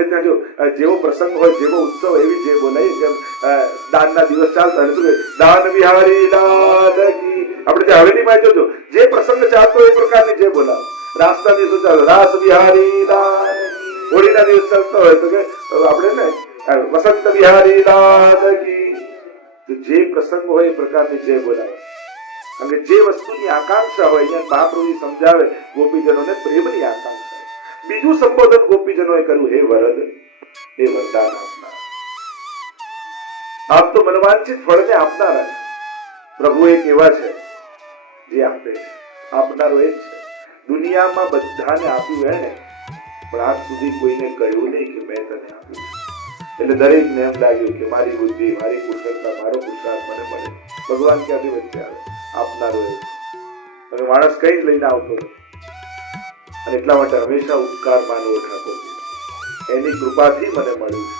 આપણે ત્યાં જો જેવો પ્રસંગ હોય, જેવો ઉત્સવ, એવી જે બોલાય, જેમ દાનના દિવસ ચાલતા શું કે દાન બિહારી લાલ કી, આપણે જે હવેલીમાં જોજો જે પ્રસંગ ચાલતો એ પ્રકારની જે બોલાવે. રાસના દિવસો ચાલો રાસ બિહારી લાલ કી, હોળીના દિવસ ચાલતો હોય તો કે આપણે ને વસંત બિહારી લાલ કી. તો જે પ્રસંગ હોય એ પ્રકારની જે બોલાવે. કારણ કે જે વસ્તુની આકાંક્ષા હોય, અહીંયા મહાપ્રભુ સમજાવે ગોપીજનોને પ્રેમની આકાંક્ષા. બીજું સંબોધન ગોપીજનોએ કર્યું, હે વરદ, હે વરદાન આપનાર, આપ તો મનવાંછિત ફળને આપનારા છે. પ્રભુ એક એવા છે જે આપે છે, આપનારો એ જ છે. દુનિયામાં બધાને આપ્યું એને, પણ આજ સુધી કોઈને કહ્યું નહીં કે મેં તને આપ્યું છે. એટલે દરેકને એમ લાગ્યું કે મારી બુદ્ધિ, મારી કુશળતા, મારો પુરુષાર્થ મને મળે. ભગવાન ક્યાંથી વચ્ચે આવે? આપનારો એ. અને માણસ કઈ જ લઈને આવતો નથી. અને એટલા માટે હંમેશા ઉપકાર માનવો ઠાકોર, એની કૃપાથી મને મળ્યું છે.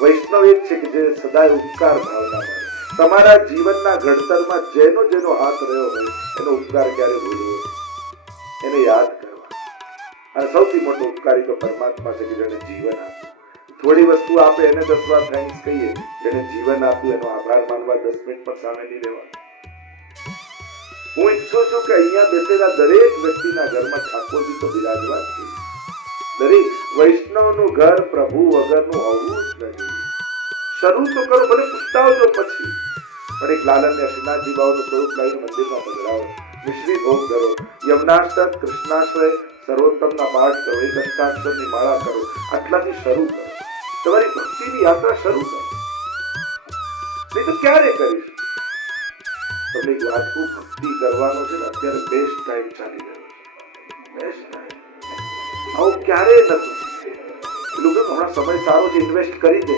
વૈષ્ણવ એ જ છે કે જે સદાય ઉપકાર ભાવના મળે. તમારા જીવનના ઘડતરમાં જેનો જેનો હાથ રહ્યો હોય એનો ઉપકાર ક્યારે ભૂલવો, એને યાદ કરવા. અને સૌથી મોટો ઉપકારી તો પરમાત્મા છે કે જેને જીવન આપ્યું. થોડી વસ્તુ આપે એને 10 વાર થેન્ક્સ કહીએ, જેને જીવન આપ્યું એનો આભાર માનવા 10 મિનિટ પણ સામે નહીં રહેવા. હું ઈચ્છું છું કે અહીંયા બેસેલા દરેક વ્યક્તિના ઘરમાં ઠાકોરજી તો બિરાજમાન છે. દરેક વૈષ્ણવનું ઘર પ્રભુ વગરનું હોવું જ નથી. શરૂ તો કરો, ભલે પૂછતા આવજો પછી, પણ એક લાલન્ય શ્રીનાથજી બાબાનું સ્વરૂપ લાવીને મંદિરમાં પધરાવો. મિશ્રી ભોગ ધરો, યમનાષ્ટક, કૃષ્ણાશ્રય, સર્વોત્તમના પાઠ કરો, એક અષ્ટાક્ષરની માળા કરો. આટલાથી શરૂ કરો. તમારી ભક્તિની યાત્રા શરૂ કરો. નહીં તો ક્યારે કરીશ? તમને એક વાત કહું, ભક્તિ કરવાનો છે ને અત્યારે બેસ્ટ ટાઈમ ચાલી રહ્યો છે. Best time. આવું ક્યારેય નથી. પેલું કે હમણાં સમય સારો છે, ઇન્વેસ્ટ કરી દે.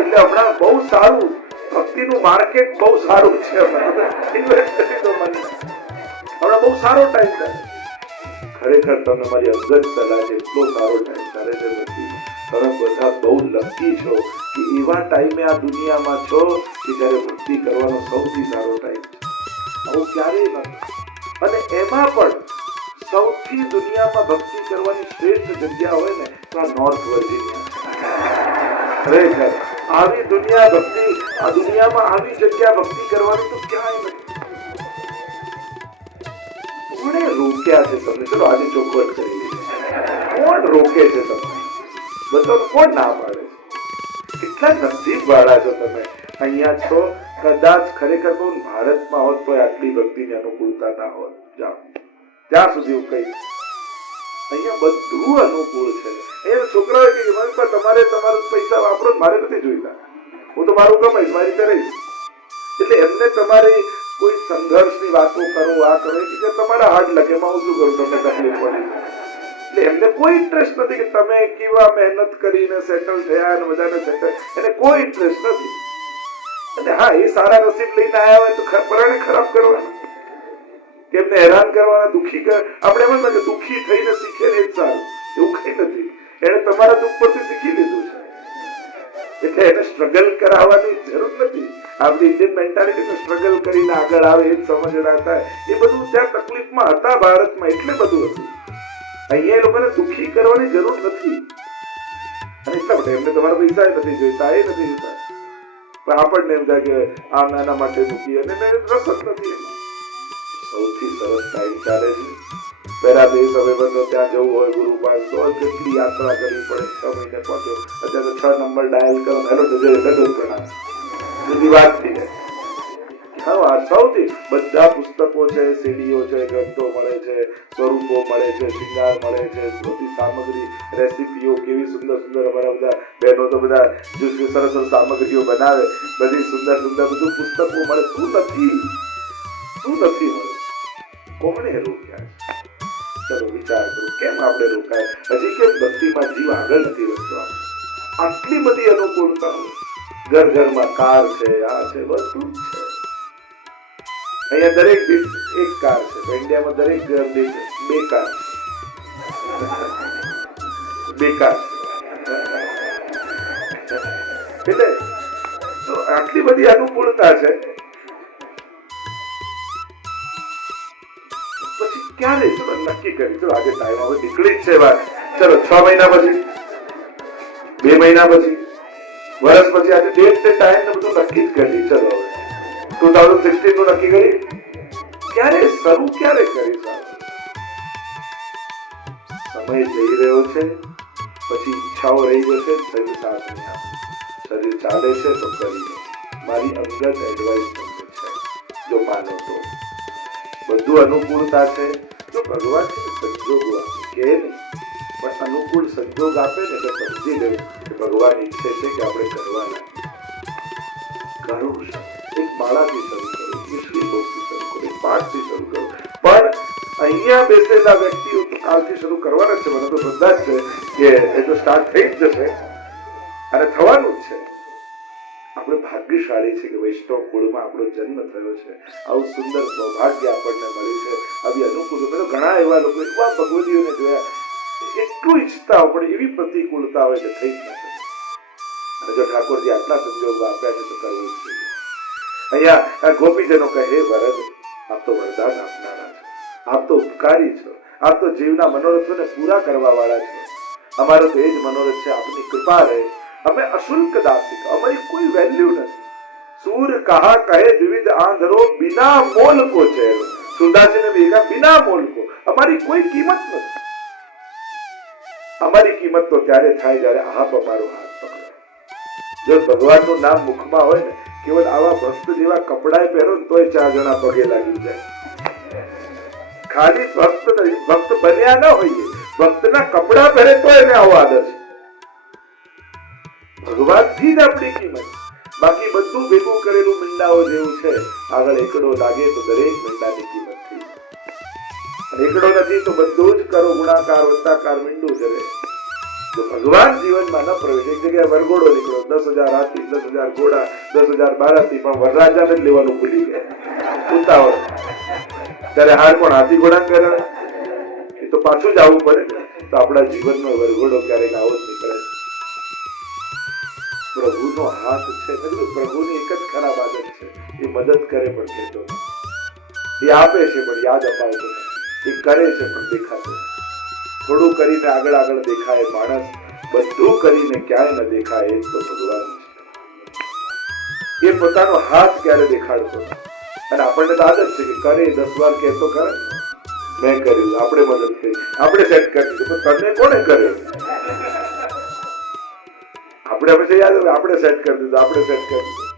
એટલે હમણાં બહુ સારું, ભક્તિનું માર્કેટ બહુ સારું છે. ઇન્વેસ્ટ કરી દો મને. હમણાં બહુ સારો ટાઈમ ચાલે. ખરેખર તમને મારી અંગત સલાહ છે, એટલો સારો ટાઈમ ચાલે છે ભક્તિ. તમે બધા બહુ લકી છો કે એવા ટાઈમે આ દુનિયામાં છો કે જ્યારે ભક્તિ કરવાનો સૌથી સારો ટાઈમ છે. આવું ક્યારેય નથી. અને એમાં પણ સૌથી દુનિયામાં ભક્તિ કરવાની શ્રેષ્ઠ જગ્યા હોય ને તો આ નોર્થ વર્જિનિયા. ખરેખર આવી દુનિયા ભક્તિ, આ દુનિયામાં આવી જગ્યા ભક્તિ કરવાની તો ક્યાંય નથી. કોણે રોક્યા છે તમને? ચલો આજે ચોખવટ કરી દીધી. કોણ રોકે છે તમને? બધાને કોણ ના પાડે છે? કેટલા નસીબ વાળા છો તમે. અહીંયા છો. કદાચ ખરેખર તો ભારતમાં હોત તો આટલી ભક્તિની અનુકૂળતા ના હોત. જાઓ ત્યાં સુધી હું કહીશ, અહીંયા બધું અનુકૂળ છે. એ છોકરાઓ કે તમારે તમારા પૈસા વાપરો, મારે નથી જોઈતા, હું તો મારું કમાઈશ, મારી રીતે રહીશ. એટલે એમને તમારે કોઈ સંઘર્ષની વાતો કરો, આ કરો, કે તમારા હાર્ડ લખે, એમાં હું શું કરું, તમને તકલીફ પડી. એટલે એમને કોઈ ઇન્ટરેસ્ટ નથી કે તમે કેવા મહેનત કરીને સેટલ થયા અને બધાને સેટલ, એને કોઈ ઇન્ટરેસ્ટ નથી. અને હા, એ સારા નસીબ લઈને આવ્યા હોય તો પરાણે ખરાબ કરવાના, એમને હેરાન કરવાના, દુઃખી કર. આપણે એમ જ દુઃખી થઈને શીખે ને એ જ સારું, એવું કઈ નથી. એને તમારા દુઃખ પરથી શીખી લીધું છે, એટલે એને સ્ટ્રગલ કરાવવાની જરૂર નથી. આપણી ઇન્ડિયન મેન્ટાલિટી સ્ટ્રગલ કરીને આગળ આવે એ જ સમજણા થાય. એ બધું ત્યાં તકલીફમાં હતા ભારતમાં, એટલે બધું હતું. અહીંયા એ લોકોને દુઃખી કરવાની જરૂર નથી. અને એટલા માટે એમને તમારા પૈસા નથી જોઈતા, એ નથી જોઈતા. પણ આપણને એમ થાય કે આમ નાના માટે દુઃખી, અને રસ જ નથી. સૌથી સરસ ટાઈમ ચાલે છે. પહેલા બે સમય બધો ત્યાં જવું હોય ગુરુ પાસે તો કેટલી યાત્રા કરવી પડે. 6 મહિને પહોંચો, અત્યારે તો 6 નંબર ડાયલ કરો, હેલો તો પ્રણામ, બધી વાત થઈ જાય. હા, સૌથી બધા પુસ્તકો છે, સીડીઓ છે, ગ્રંથો મળે છે, સ્વરૂપો મળે છે, શૃંગાર મળે છે, બધી સામગ્રી, રેસીપીઓ કેવી સુંદર સુંદર. અમારા બધા બહેનો તો બધા સરસ સરસ સામગ્રીઓ બનાવે, બધી સુંદર સુંદર બધું પુસ્તકો મળે. શું નથી મળે? કોને રોક્યા છે? ચલો વિચાર કરો, કેમ આપણે રોકાય? હજી કેમ ભક્તિમાં જીવ આગળ નથી વધતો? આટલી બધી અનુકૂળતા, ઘર ઘરમાં કાર છે, આ છે, બધું છે. અહીંયા દરેક દીઠ એક કાર છે. ઇન્ડિયામાં દરેક ઘર દીઠ 2 કાર છે. 2 કાર છે. એટલે આટલી બધી અનુકૂળતા છે. પછી ક્યારે ચલો નક્કી કરી, ચલો આજે ટાઈમ હવે નીકળી જ છે વાત, ચલો 6 મહિના પછી, 2 મહિના પછી, વર્ષ પછી, આજે ડેટ ને ટાઈમ ને બધું નક્કી જ કરી. ચલો હવે 2016 નું નક્કી કરી. ક્યારે શરૂ ક્યારે કરી? સમય જઈ રહ્યો છે, પછી ઈચ્છાઓ રહી જશે, શરીર સાથ નહીં આપે. શરીર ચાલે છે તો કરી લો. મારી અંગત એડવાઇસ તમને છે, જો માનો તો. બધું અનુકૂળતા છે. જો ભગવાન સંજોગો આપે કે નહીં, પણ અનુકૂળ સંજોગ આપે ને તો સમજી લેવું કે ભગવાન ઈચ્છે છે કે આપણે કરવા લાગીએ. કરવું છે. એક માળાથી શરૂ કરો, ઈશ્વરી ભોગથી શરૂ કરો, એક પાઠથી શરૂ કરો. પણ અહીંયા બેસેલા વ્યક્તિઓ કાલથી શરૂ કરવાના છે. મને તો શ્રદ્ધા જ છે કે એ તો સ્ટાર્ટ થઈ જ જશે અને થવાનું જ છે. આપણે ભાગ્યશાળી છે કે વૈષ્ણવ કુળમાં આપણો જન્મ થયો છે. આવું સુંદર સૌભાગ્ય આપણને મળ્યું છે. આવી અનુકૂળ મેં તો ઘણા એવા લોકો એવા ભગવતીઓને જોયા, એટલું ઈચ્છતા હોય પણ એવી પ્રતિકૂળતા હોય કે થઈ જ ન શકે. અને જો ઠાકોરજી આટલા સંજોગો આપ્યા છે તો કરવું જ જોઈએ. અહીંયા ગોપીજનો કહે, હે વરદ, આપ તો વરદાન આપનારા છો, આપ તો ઉપકારી છો, આપ તો જીવના મનોરથોને પૂરા કરવા વાળા છો. અમારો તો એ જ મનોરથ છે, આપની કૃપા રહે. અમે અશુલ્ક દાસિક, અમારી કોઈ વેલ્યુ નથી. સૂર કહા કહે દ્વિવિધ આંધરો, બિના મોલ કો ચહેરો. સુરદાસજીને ભેગા બિના મોલ કો, અમારી કોઈ કિંમત નથી. અમારી કિંમત તો ત્યારે થાય જ્યારે આપ અમારો હાથ પકડો. જો ભગવાનનું નામ મુખમાં હોય ને, કેવલ આવા ભક્ત જેવા કપડાએ પહેરો ને તોય 4 જણા પગે લાગી જાય. ખાલી ભક્ત નહીં, ભક્ત બન્યા ન હોઈએ, ભક્તના કપડા પહેરે તો એને આવો આદર છે. ભગવાનથી જ આપણી કિંમત. બાકી બધું ભેગું કરેલું મીંડાઓ જેવું છે. આગળ એકડો લાગે તો દરેક મીંડાની કિંમત થઈ જાય. એકડો નથી તો બધું જ કરો ગુણાકાર વત્તાકાર મીંડું જ રહે. જો ભગવાન જીવનમાં ન પ્રવેશ, એક જગ્યાએ વરઘોડો નીકળો, 10,000 હાથી, 10,000 ઘોડા, 10,000 બારાતી, પણ વરરાજાને જ લેવાનું ભૂલી ગયા ઉતાવળ. ત્યારે હાર પણ હાથી ઘોડા કરે, એ તો પાછું જ આવવું પડે. તો આપણા જીવનમાં વરઘોડો ક્યારેક આવો જ નીકળે. પ્રભુનો હાથ છે. પ્રભુની એક જ ખરાબ આદત છે, એ મદદ કરે પણ કહેતો નથી. એ આપે છે પણ યાદ અપાવતો નથી. એ કરે છે પણ દેખાતો નથી. થોડું કરીને આગળ આગળ દેખાય માણસ, બધું કરીને ક્યાંય ન દેખાય. એ તો ભગવાન છે. એ પોતાનો હાથ ક્યારે દેખાડતો નથી. અને આપણને તો આદત છે કે કરે 10 વાર કહેતો કરે, મેં કર્યું, આપણે મદદ કરી, આપણે સેટ કરી દીધું. પણ તને કોણે કર્યું? આપણે હંમેશા યાદ હોય, આપણે સેટ કરી દીધું, આપણે સેટ કરી દીધું.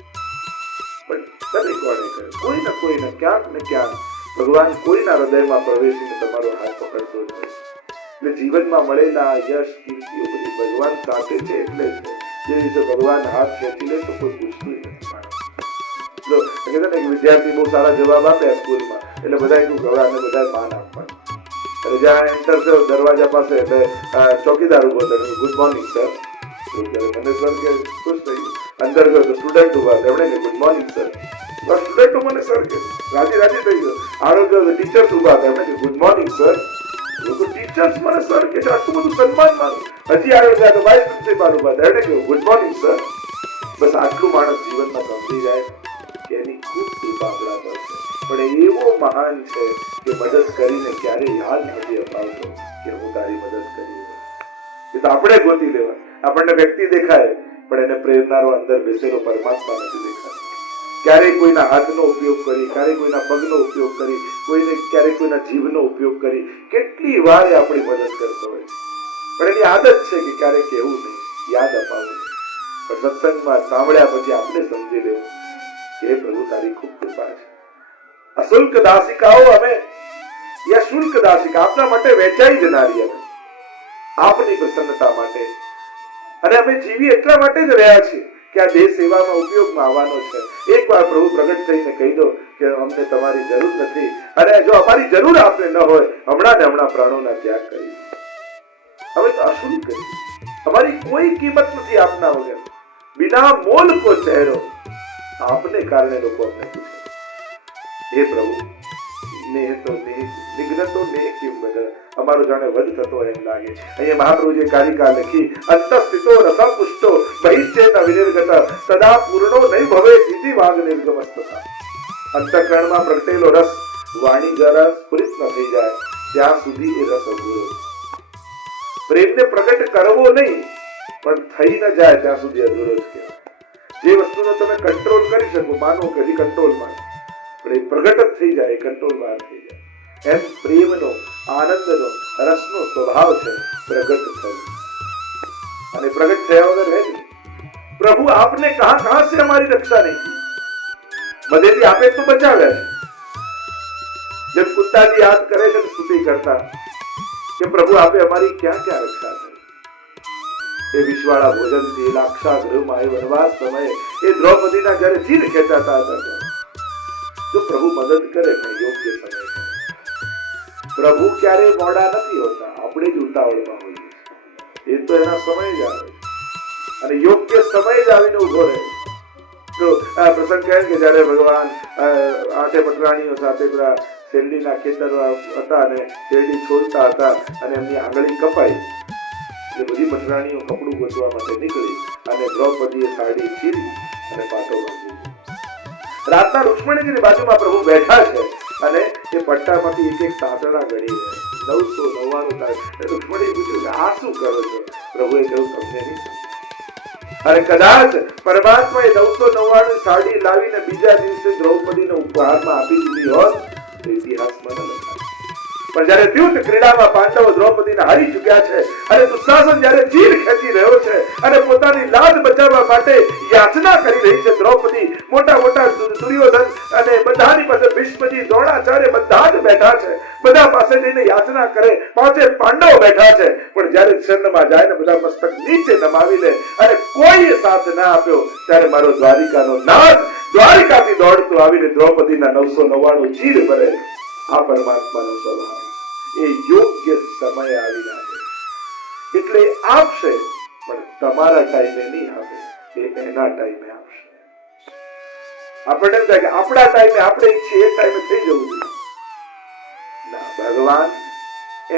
પણ તને કોણે કર્યું? કોઈ ને કોઈ ને ક્યાંક ને ક્યાંક ભગવાન કોઈના હૃદયમાં પ્રવેશીને તમારો હાથ પકડતો જ હોય. એટલે જીવનમાં મળેલા યશ કીર્તિઓ બધી ભગવાન સાથે છે. એટલે જે રીતે ભગવાન હાથ ખેંચી લે તો કોઈ પૂછતું નથી. એક વિદ્યાર્થી બહુ સારા જવાબ આપ્યા સ્કૂલમાં, એટલે બધા ગવડાને બધા માન આપવાનું. એટલે જ્યાં એન્ટર થયો દરવાજા પાસે, એટલે ચોકીદાર ઉભો થયો, ગુડ મોર્નિંગ સર. મને સર કે ખુશ થઈ ગયું. અંદર ગયો તો સ્ટુડન્ટ ઉભા હતા, એમણે ગુડ મોર્નિંગ સર. સ્ટુડન્ટો મને સર કે રાજી થઈ ગયો. આગળ ગયો તો ટીચર્સ ઉભા હતા, એમણે ગુડ મોર્નિંગ સર. ટીચર્સ મને સર કે આટલું બધું સન્માન માનું. હજી આગળ ગયા તો વાઇસ પ્રિન્સિપાલ ઉભા હતા, એમણે કહ્યું ગુડ મોર્નિંગ સર. બસ આટલું માણસ જીવનમાં સમજી જાય કે એની ખૂબ કૃપા આપણા પર છે. પણ એવો મહાન છે કે મદદ કરીને ક્યારે યાદ નથી અપાવતો કે હું તારી મદદ કરી. એ તો આપણે ગોતી લેવા. આપણને વ્યક્તિ દેખાય પણ એને પ્રેરનારો અંદર બેસેલો પરમાત્મા નથી દેખાતો. ક્યારેય કોઈના હાથનો ઉપયોગ કરી, ક્યારેય કોઈના પગનો ઉપયોગ કરી, ક્યારેય કોઈના જીભનો ઉપયોગ કરી, કેટલી વાર આપણી મદદ કરતો હોય છે. પણ એની આદત છે કે ક્યારેય કહેવું નહીં, યાદ અપાવવું નહીં. પણ સત્સંગમાં સાંભળ્યા પછી આપણે સમજી લેવું કે પ્રભુ તારી ખૂબ કૃપા છે. અશુલ્ક દાસિકાઓ અમે, યા શુલ્ક દાસિકા, આપના માટે વેચાઈ જનારી અમે, આપની પ્રસન્નતા માટે. અને અમે જીવી એટલા માટે જ રહ્યા છીએ કે આ દેહ સેવામાં ઉપયોગમાં આવવાનો છે. એકવાર પ્રભુ પ્રગટ થઈને કહી દો કે અમને તમારી જરૂર નથી, અને જો અમારી જરૂર આપને ન હોય, હમણાં ને હમણાં પ્રાણોના ત્યાગ કરી. હવે તો અશુલ્ક કરી, અમારી કોઈ કિંમત નથી આપના વગર. બિના મોલ કો ચહેરો, આપને કારણે લોકો અમને પૂછે, હે પ્રભુ નેહ તો નેહ, નિગ્ન તો નેહ કેમ બદલ. અમારો જાણે વધ થતો એમ લાગે. અહીંયા મહાપ્રભુજીએ કારિકા લખી, અંતઃસ્થિતો રસમ પુષ્ટો બહિશ્ચેન વિનિર્ગત સદા પૂર્ણો નહીં ભવે ઇતિ વાગ નિર્ગમસ્તતા. અંતઃકરણમાં પ્રગટેલો રસ વાણી દ્વારા સ્ફુરિત ન થઈ જાય ત્યાં સુધી એ રસ અધૂરો. પ્રેમને પ્રગટ કરવો નહીં, પણ થઈ ન જાય ત્યાં સુધી અધૂરો જ કહેવાય. જે વસ્તુનો તમે કંટ્રોલ કરી શકો, માનો કે હજી કંટ્રોલમાં, પણ એ પ્રગટ જ થઈ જાય, કંટ્રોલ બહાર થઈ જાય. એમ પ્રેમનો, આનંદનો, રસનો સ્વભાવ છે પ્રગટ થવું, અને પ્રગટ થયા વગર રહે નહીં. પ્રભુ આપને કહાં से हमारी रक्षा नहीं की, બધેથી આપે તો બચાવ્યા છે. जब कुत्ताजी याद करे जब स्तुति करता कि प्रभु आपे हमारी क्या क्या रक्षा કરી. એ વિશ્વાળા ભોજનથી લાક્ષાગૃહમાં એ વનવાસ સમયે એ દ્રૌપદીના જ્યારે ચીર ખેંચાતા હતા, જો પ્રભુ મદદ કરે પણ યોગ્ય સમય કરે. પ્રભુ ક્યારેય મોડા નથી હોતા, આપણે જ ઉતાવળમાં હોઈએ. એ તો એના સમય જ આવે અને યોગ્ય સમય જ આવીને ઉભો રહે. તો આ પ્રસંગ કહે કે જયારે ભગવાન આઠે પટરાણીઓ સાથે પેલા શેરડીના ખેતર હતા અને શેરડી છોડતા હતા અને એમની આંગળી કપાઈ, એટલે બધી પટરાણીઓ કપડું ગોતવા માટે નીકળી અને દ્રૌપદીએ સાડી ચીરી અને પાટો બાંધી. રાતના રૂક્ષ્મણીજીની બાજુમાં પ્રભુ બેઠા છે અને એ પટ્ટામાંથી એક એક તાંતણા ગણી રહ્યા. 999 રૂક્ષ્મણી પૂછ્યું કે આ શું કરો છો? પ્રભુએ કહ્યું તમને નહીં. અને કદાચ પરમાત્મા એ 999 સાડી લાવીને બીજા દિવસે દ્રૌપદીને ઉપહારમાં આપી દીધી હોત તો ઇતિહાસમાં ન લખાય. પણ જયારે દ્યુત ક્રીડામાં પાંડવો દ્રૌપદીને હારી ચૂક્યા છે અને દુશાસન જયારે ચીર ખેંચી રહ્યો છે અને પોતાની લાજ બચાવવા માટે યાચના કરી રહી છે દ્રૌપદી, મોટા મોટા દુર્યોધન અને બધાની પાસે ભીષ્મજી, દ્રોણાચાર્ય બધા જ બેઠા છે, બધા પાસે જઈને યાચના કરે, પાંચે પાંડવો બેઠા છે, પણ જયારે શરણમાં જાય ને બધા મસ્તક નીચે નમાવી લે અને કોઈએ સાથ ના આપ્યો, ત્યારે મારો દ્વારિકાનો નાથ દ્વારિકાથી દોડતો આવીને દ્રૌપદીના 999 ચીર ભરે. આ પરમાત્માનો સ્વભાવ. એ યોગ્ય સમય આવીને આપે એટલે આપશે, પણ તમારા ટાઈમે નહીં આપે, એ એના ટાઈમે આપશે. આપણને એમ થાય કે આપણા ટાઈમે આપણે ઈચ્છીએ એ ટાઈમે થઈ જવું જોઈએ. ના, ભગવાન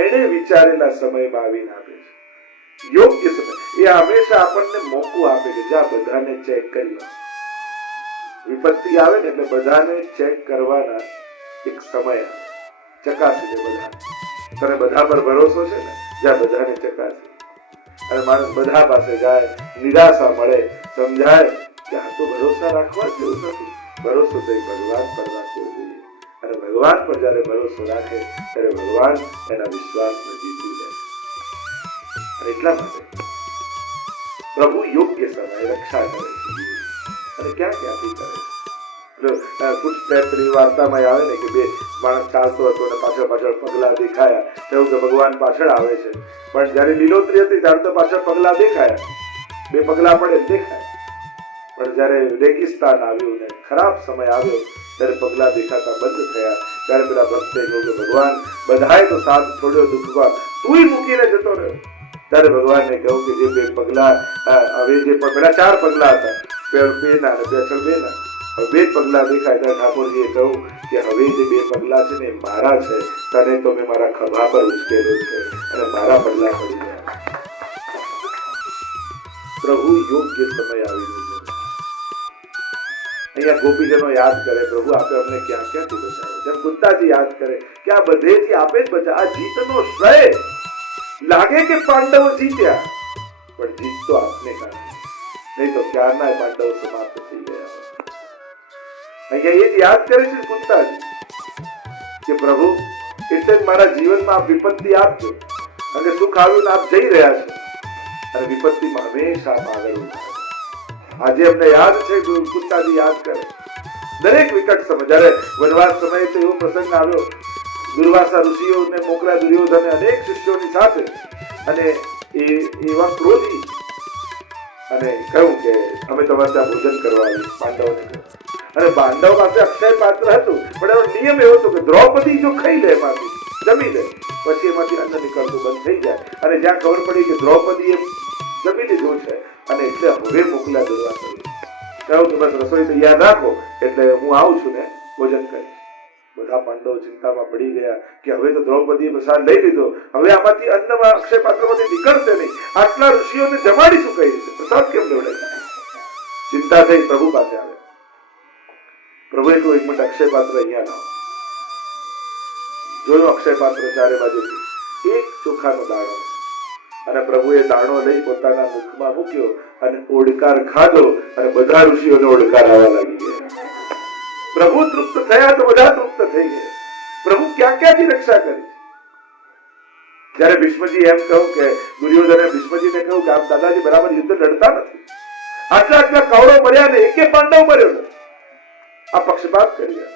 એને વિચારેલા સમયમાં આવીને આપે છે, યોગ્ય સમય. એ હંમેશા આપણને મોકો આપે કે જ્યાં બધાને ચેક કરી લો. વિપત્તિ આવે ને એટલે બધાને ચેક કરવાના એક સમય આવે, ચકાસી દે બધા. તને બધા પર ભરોસો છે ને, જ્યાં બધાને ચકાસી અને માણસ બધા પાસે જાય, નિરાશા મળે, સમજાય કે આ તો ભરોસા રાખવા જેવું નથી. ભરોસો તો ભગવાન પર રાખવો જોઈએ અને ભગવાન પર જયારે ભરોસો રાખે ત્યારે ભગવાન એના વિશ્વાસને જીતી લે. અને એટલા માટે પ્રભુ યોગ્ય સમય રક્ષા કરે છે અને ક્યાં ક્યાંથી કરે છે. કુછ પૈતરી વાર્તામાં આવે ને કે બે માણસ ચાલતો હતો અને પાછળ પાછળ પગલા દેખાયા, એવું કે ભગવાન પાછળ આવે છે, પણ જયારે લીલોતરી હતી ત્યારે તો પાછળ પગલા દેખાયા, બે પગલા પડે દેખાય, પણ જયારે રેગિસ્તાન આવ્યું ને ખરાબ સમય આવ્યો ત્યારે પગલા દેખાતા બંધ થયા. ત્યારે પેલા ભક્તે કહ્યું કે ભગવાન બધાએ તો સાથ છોડ્યો દુઃખમાં, તું મૂકીને જતો રહ્યો. ત્યારે ભગવાનને કહ્યું કે જે બે પગલા હવે જે પેલા 4 પગલા હતા, બે ના અને પાછળ બે ના, બે પગલા દેખાય ત્યારે ઠાકોરજીએ કહ્યું કે હવે જે બે પગલા છે ને એ મારા છે, તને તો મેં મારા ખભા પર ઉચકેલો છે અને મારા પગલા પડી ગયા. પ્રભુ યોગ્ય સમય આવી રહ્યો. અહીંયા ગોપીજનો યાદ કરે પ્રભુ આપે અમને ક્યાં ક્યાંથી બચાવે, જેમ કુત્તાજી યાદ કરે કે આ બધેથી આપે જ બચાવે. આ જીતનો શ્રેય લાગે કે પાંડવો જીત્યા, પણ જીત તો આપને કારણે, નહીં તો ક્યારના પાંડવો સમાપ્ત થઈ ગયા. અહીંયા એ જ યાદ કરે છે કુંતાજી કે પ્રભુ એટલે મારા જીવનમાં આપ વિપત્તિ આપજો અને સુખ આવ્યું આપ જઈ રહ્યા છો અને વિપત્તિમાં હંમેશા આપ આગળ ઉભા. આજે અમને યાદ છે કુંતાજી યાદ કરે દરેક વિકટ સમય, જયારે વનવાસ સમયે તો એવો પ્રસંગ આવ્યો, દુર્વાસા ઋષિઓને મોકલ્યા દુર્યોધને અનેક શિષ્યોની સાથે, અને એવા ક્રોધી અને કહ્યું કે અમે તમારે ત્યાં ભોજન કરવા આવીએ પાંડવોને. અને પાંડવ પાસે અક્ષય પાત્ર હતું, પણ એનો નિયમ એવો હતો કે દ્રૌપદી જો ખાઈ લે, એમાંથી જમી લે, પછી એમાંથી અન્ન નીકળતું બંધ થઈ જાય. અને જ્યાં ખબર પડી કે દ્રૌપદીએ જમી લીધું છે અને એટલે હવે મોકલ્યા દુર્વાસા, કહ્યું કે બસ રસોઈ તૈયાર રાખો એટલે હું આવું છું ને ભોજન કરીશ. બધા પાંડવો ચિંતામાં પડી ગયા કે હવે તો દ્રૌપદીએ પ્રસાદ લઈ લીધો, હવે આમાંથી અન્નમાં અક્ષય પાત્રમાંથી નીકળશે નહીં, આટલા ઋષિઓને જમાડીશું કઈ રીતે, પ્રસાદ કેમ લેવડાય? ચિંતા થઈ, પ્રભુ પાસે આવે. પ્રભુએ કહ્યું એક મિનિટ અક્ષય પાત્ર અહીંયા લાવો. જોયું અક્ષય પાત્ર ચારે બાજુથી એક ચોખાનો દાણો, અને પ્રભુએ દાણો લઈ પોતાના મુખમાં મૂક્યો અને ઓડકાર ખાધો અને બધા ઋષિઓને ઓડકાર આવવા લાગી ગયા. પ્રભુ તૃપ્ત થયા તો બધા તૃપ્ત થઈ ગયા. પ્રભુ ક્યાં ક્યાંથી રક્ષા કરી. જયારે ભીષ્મજી એમ કહ્યું કે દુર્યોધને ભીષ્મજીને કહ્યું કે આપ દાદાજી બરાબર યુદ્ધ લડતા નથી, આટલા આટલા કૌરવ મર્યા ને એકે પાંડવ મર્યો નથી, આ પક્ષપાત કરી.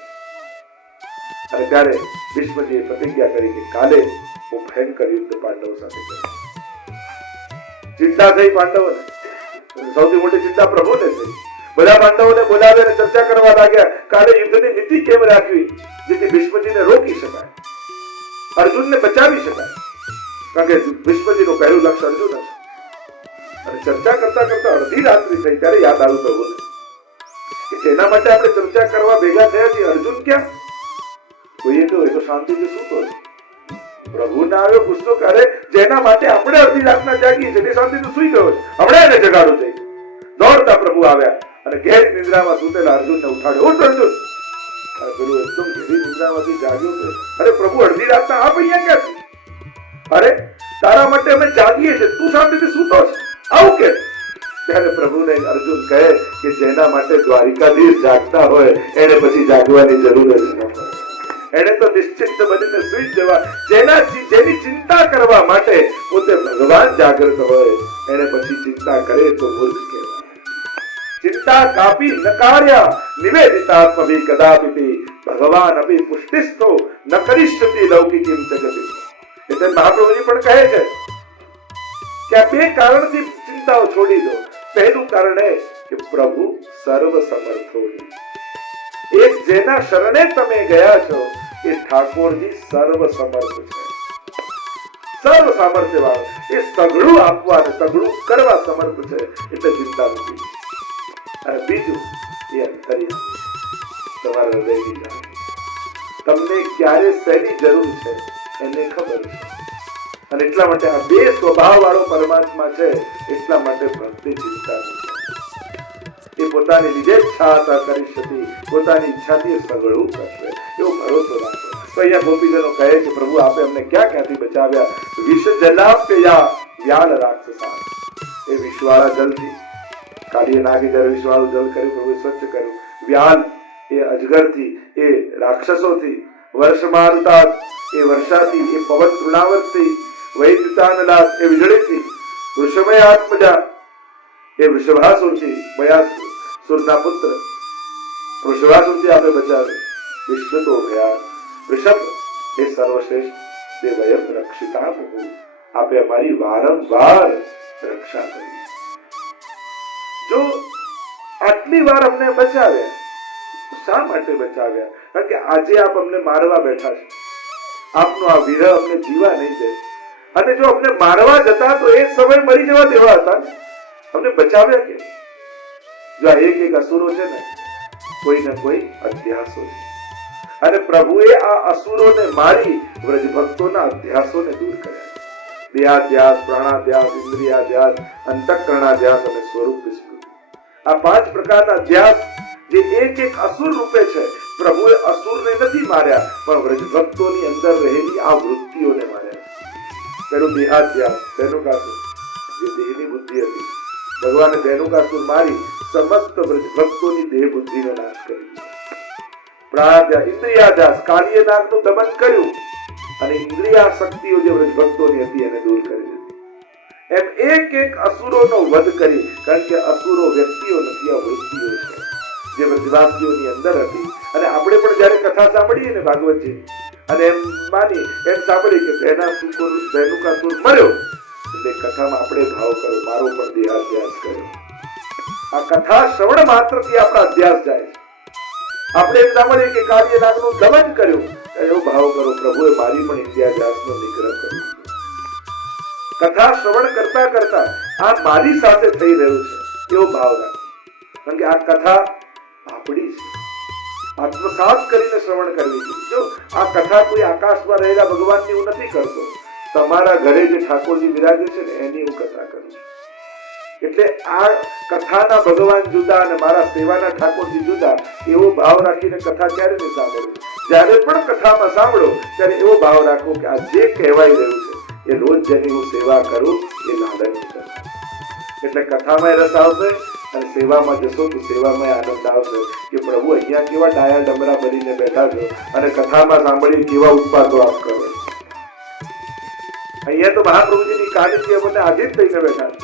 અને ત્યારે ભીષ્મજીએ પ્રતિજ્ઞા કરી કે કાલે હું ભયંકર યુદ્ધ પાંડવો સાથે કરીશ. ચિંતા થઈ પાંડવોને. સૌથી મોટી ચિંતા પ્રભુને થઈ. બધા પાંડવોને બોલાવે અને ચર્ચા કરવા લાગ્યા કાલે યુદ્ધની નીતિ કેમ રાખવી જેથી ભીષ્મજીને રોકી શકાય, અર્જુનને બચાવી શકાય. કારણ કે ભીષ્મજીનું પહેલું લક્ષ્ય અર્જુન હતું. અને ચર્ચા કરતા કરતા અડધી રાત્રિ થઈ ત્યારે યાદ આવ્યું પ્રભુને કે જેના માટે આપણે ચર્ચા કરવા ભેગા થયા છીએ અર્જુન ક્યાં? કોઈએ કહ્યું એ તો શાંતિથી સૂતો છે. પ્રભુ ના આવ્યો ગુસ્સો કરે જેના માટે આપણે અડધી રાતના જાગીએ છીએ તે શાંતિથી સૂઈ ગયો છે, હમણાં એને જગાડવું છે. દોડતા પ્રભુ આવ્યા અને ઘેરી નિદ્રામાં સૂતેલા અર્જુનને ઉઠાડ્યો. ઉઠ અર્જુન. પેલું એકદમ ઘેરી નિદ્રામાંથી જાગ્યો છે. અરે પ્રભુ અડધી રાતના આપ અહીંયા ક્યાંથી? અરે તારા માટે અમે જાગીએ છીએ, તું શાંતિથી સૂતો છે, આવું કે? ત્યારે પ્રભુને અર્જુન કહે કે જેના માટે દ્વારિકાધીશ જાગતા હોય એને પછી જાગવાની જરૂર જ ન પડે. એને તો નિશ્ચિત બનીને સુઈ જવા. જેની ચિંતા કરવા માટે પોતે ભગવાન જાગૃત હોય એને પછી ચિંતા કરે તો મૂર્ખ કહેવાય. ચિંતા કાપી નકાર્યા નિવેદિતાત્મભી કદાપિ ભગવાન અભી પુષ્ટિસ્તો ન કરિષ્યતિ લૌકિકીમ જગતિ. એટલે મહાપ્રભુજી પણ કહે છે કે આ બે કારણથી ચિંતાઓ છોડી દો. પહેલું કારણ એ કે પ્રભુ સર્વ સમર્થો. એક જેના શરણે તમે ગયા છો એ ઠાકોરજી સર્વ સમર્થ છે, સર્વ સામર્થ્ય વાળો. એ સઘળું આપવા અને સઘળું કરવા સમર્થ છે એટલે ચિંતા નથી. અને બીજું એ અંતર્યામી, તમારા હૃદયની જાણ. તમને ક્યારે શેની જરૂર છે એને ખબર છે. અને એટલા માટે આ બે સ્વભાવ વાળો પરમાત્મા છે. એટલા માટે ભક્તિ ચિંતા નથી. એ પોતાની નિજેચ્છા કરિષ્યતિ, પોતાની ઈચ્છાથી સઘળું કરશે એવો ભરોસો રાખો. તો અહીંયા ગોપીજનો કહે છે પ્રભુ આપે અમને ક્યાં ક્યાંથી બચાવ્યા. વિષ જલાપ્યયા વ્યાલ રાક્ષસા. એ વિષવાળા જલથી કાળીએ નાગે જ્યારે વિષવાળું જલ કર્યું પ્રભુએ સ્વચ્છ કર્યું. વ્યાલ એ અજગરથી, એ રાક્ષસોથી, વર્ષમાનતા એ વર્ષાથી, એ પવન તૃણાવતથી, વૈદ્યુતાનલાદ એ વીજળીથી, વૃષભયાત્મજા એ વૃષભાસુરથી, મયાસુરના પુત્ર વૃષભાસુરથી આપે બચાવે. વિશ્વતો ભયા વૃષભ એ સર્વશ્રેષ્ઠ દેવયમ રક્ષિતા પ્રભુ આપે અમારી વારંવાર રક્ષા કરી. જો આટલી વાર અમને બચાવ્યા, શા માટે બચાવ્યા? કારણ કે આજે આપ અમને મારવા બેઠા છે. આપનો આ વિરહ અમને જીવા નહીં દે. અને જો અમને મારવા જતા તો એ સમય મરી જવા દેવા હતા. અમને બચાવ્યા કે? જો આ એક એક અસુરો છે ને કોઈ ને કોઈ અધ્યાસો છે. અને પ્રભુએ આ અસુરોને મારી વ્રજ ભક્તોના અધ્યાસોને દૂર કર્યા. દેહાધ્યાસ, પ્રાણાધ્યાસ, ઇન્દ્રિયાધ્યાસ, અંતઃકરણાધ્યાસ અને સ્વરૂપ વિસ્મૃતિ. આ 5 પ્રકારના અધ્યાસ જે એક એક અસુર રૂપે છે. પ્રભુએ અસુરને નથી માર્યા પણ વ્રજ ભક્તોની અંદર રહેલી આ વૃત્તિઓને માર્યા. પેલું દેહાધ્યાસ, ધેનુકાસુર, જે દેહની બુદ્ધિ હતી. ભગવાને ધેનુકાસુર મારી સમસ્ત વ્રજ ભક્તોની દેહ બુદ્ધિનો નાશ કરી. પ્રાણાધ્યાસ, ઇન્દ્રિયાધ્યાસ, કાલીય નાગનું દમન કર્યું અને ઇન્દ્રિયા શક્તિઓ જે વ્રજ ભક્તોની હતી એને દૂર કરી દીધી. એમ એક એક અસુરોનો વધ કરી. કારણ કે અસુરો વ્યક્તિઓ નથી, આ વૃત્તિઓ છે જે વ્રજવાસીઓની અંદર હતી. અને આપણે પણ જયારે કથા સાંભળીએ ને ભાગવતજી અને એમ માની એમ સાંભળી કે ધેનુકાસુર મર્યો એટલે કથામાં આપણે ભાવ કરો મારો પણ દેહાધ્યાસ કર્યો. આ કથા શ્રવણ માત્રથી આપણા અધ્યાસ જાય. આપણે એમ સાંભળીએ કે કાળીય નાગનું દમન કર્યું એવો ભાવ કરો પ્રભુએ મારી પણ ઇન્દ્રિયાધ્યાસનો નિગ્રહ કર્યો. કથા શ્રવણ કરતા કરતા આ મારી સાથે થઈ રહ્યું છે એવો ભાવ રાખો. કારણ કે આ કથા આપણી છે, આત્મસાત કરીને શ્રવણ કરવી જોઈએ. જો આ કથા કોઈ આકાશમાં રહેલા ભગવાનની હું નથી કરતો, તમારા ઘરે જે ઠાકોરજી બિરાજે છે ને એની હું કથા કરું છું. એટલે આ કથાના ભગવાન જુદા અને મારા સેવાના ઠાકોરજી જુદા એવો ભાવ રાખીને કથા ક્યારે નહીં સાંભળવી. જ્યારે પણ કથામાં સાંભળો ત્યારે એવો ભાવ રાખો કે આ જે કહેવાય રહ્યું છે એ રોજ જેની હું સેવા કરું એ લાલનની કથા. એટલે કથામાં રસ આવશે અને સેવામાં જશો તો સેવામાં આનંદ આવશે કે પ્રભુ અહીંયા કેવા ડાયા ડમરા બનીને બેઠા છો અને કથામાં સાંભળી કેવા ઉત્પાદો આપ કરો. અહીંયા તો મહાપ્રભુજીની કાળજી આપણને આધીન થઈને બેઠા છે.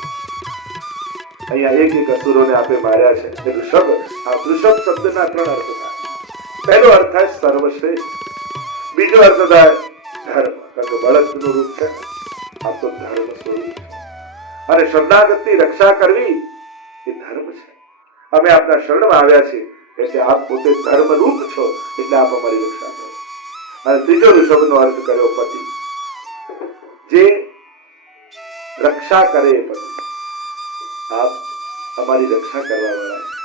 અહીંયા એક અસુરોને આપે માર્યા છે. વૃષભ, આ વૃષભ શબ્દના 3 અર્થ થાય. પહેલો અર્થ થાય સર્વશ્રેષ્ઠ, બીજો અર્થ થાય ધર્મ, કારણ કે બળદનું રૂપ છે, આ તો ધર્મ સ્વરૂપ છે. અને શરણાગતની રક્ષા કરવી એ ધર્મ છે. અમે આપના શરણમાં આવ્યા છીએ એટલે આપ પોતે ધર્મ રૂપ છો, એટલે આપ અમારી રક્ષા કરો. અને ત્રીજો ઋષભનો અર્થ કર્યો પતિ, જે રક્ષા કરે એ પતિ. આપ અમારી રક્ષા કરવા વાળા